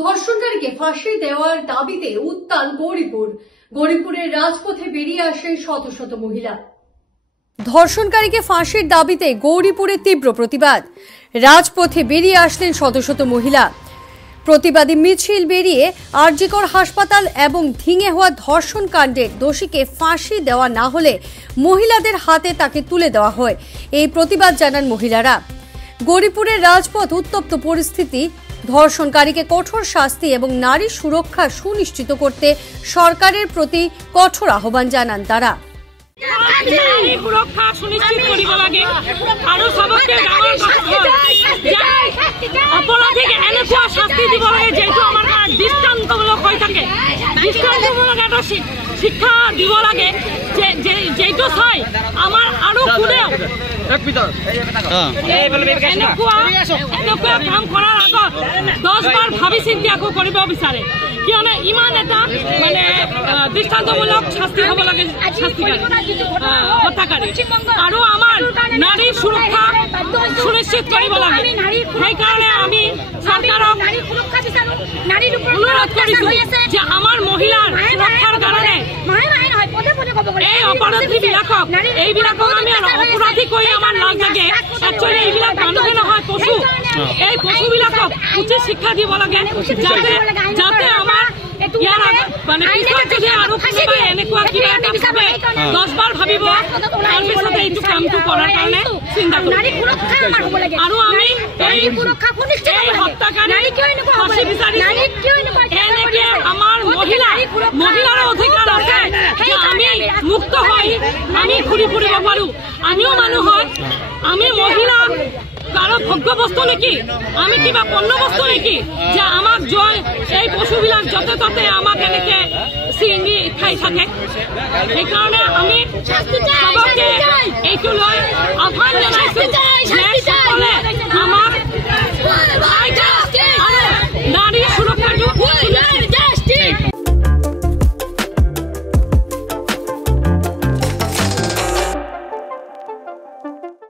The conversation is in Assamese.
ধর্ষণকারীকে ফাঁসি দেওয়ার দাবিতে উত্তাল গৌরীপুরের রাজপথে বেরিয়ে আসেন শত শত মহিলা। ধর্ষণকারীকে ফাঁসির দাবিতে গৌরীপুরে তীব্র প্রতিবাদ। রাজপথে বেরিয়ে আসলেন শত শত মহিলা। প্রতিবাদী মিছিল বেরিয়ে আরজিকর হাসপাতাল এবং ধিঙে হওয়া ধর্ষণ কাণ্ডের দোষীকে ফাঁসি দেওয়া না হলে মহিলাদের হাতে তাকে তুলে দেওয়া হয়, এই প্রতিবাদ জানান মহিলারা। গৌরীপুরের রাজপথ উত্তপ্ত পরিস্থিতি। ধর্ষণকারীকে কঠোর শাস্তি এবং নারী সুরক্ষা সুনিশ্চিত করতে সরকারের প্রতি কঠোর আহ্বান জানান তারা। সুরক্ষা সুনিশ্চিত কৰিব লাগে আৰু সবকে ডাঙৰ অপৰাধীক এনেকুৱা শাস্তি দিব লাগে যেটো আমাৰ দৃষ্টান্তমূলক হৈ থাকে। দৃষ্টান্তমূলক এটা শিক্ষা দিব লাগে যেটো চাই আমাৰ আৰু কোনেও এনেকুৱা কাম কৰাৰ আগত 10 বাৰ ভাবি চিন্তি আকৌ কৰিব বিচাৰে, কিয়নো ইমান এটা মানে দৃষ্টান্তমূলক শাস্তি হ'ব লাগে হত্যাকাৰী আৰু আমাৰ নাৰী সুৰক্ষা সুনিশ্চিত কৰিব লাগে। সেইকাৰণে আমি চৰকাৰক অনুৰোধ কৰিছো যে আমাৰ মহিলাৰ সুৰক্ষাৰ কাৰণে এই অপৰাধীবিলাকক আমি অপৰাধী কৰি আমাৰ লাজ লাগে। একচুৱেলি এইবিলাক মানুহে নহয়, পশু। এই পশুবিলাকক উচিত শিক্ষা দিব লাগে যাতে আমাৰ মানে পিছত যদি আৰু কোনোবাই এনেকুৱা কিবা এটা ভাবে 10 বাৰ ভাবিব, তাৰপিছতে এইটো কামটো কৰাৰ কাৰণে চিন্তা কৰিব। আৰু আমি এই হত্যাকাৰী ফাঁচি বিচাৰিছো। এনেকে আমাৰ মহিলাৰ অধিকাৰ আছে যে আমি মুক্ত হৈ আমি ঘূৰি ফুৰিব পাৰো। আমিও মানুহ হয়, আমি মহিলা কারো ভোগ্য বস্তু নেকি, আমি কিবা পণ্য বস্তু নেকি যে আমাক জয় এই পশুবিলাক যতে ততে আমাক এনেকে চিঙি খাই থাকে। সেইকাৰণে আমি সবকে এইটো লৈ আহ্বান জনাইছো যে